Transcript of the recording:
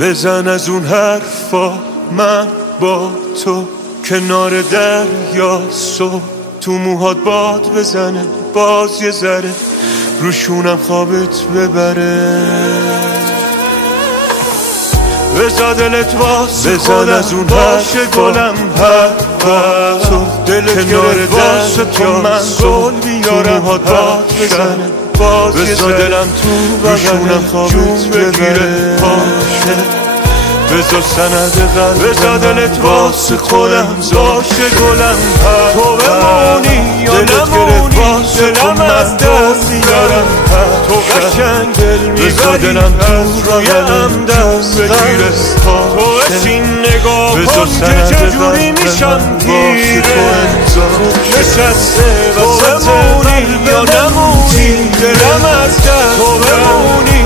بزن از اون حرفا، من با تو کنار دریا صبح، تو موهات باد بزنه باز یه ذره، روشونم خوابت ببره. بزا دلت واسه خودم از اون باشه گلم، هر تو دلت کنار واسه تو من گل بیارم، موهات باد بزنه باز یه ذره، دلم تو روشونم خوابت بگیره پاشه. بزا سند قلبم، بزا دلت واسه خودم باشه گلم، تو بمونی یا نمونی دلم از دست میارم، تو قشنگ دل میبری دلم تو رویم دست بگیره، تو بشین نگاه کن که چجوری میشم تیره نشسته وسط قلبم، یا نمونی دلم از دست، تو بمونی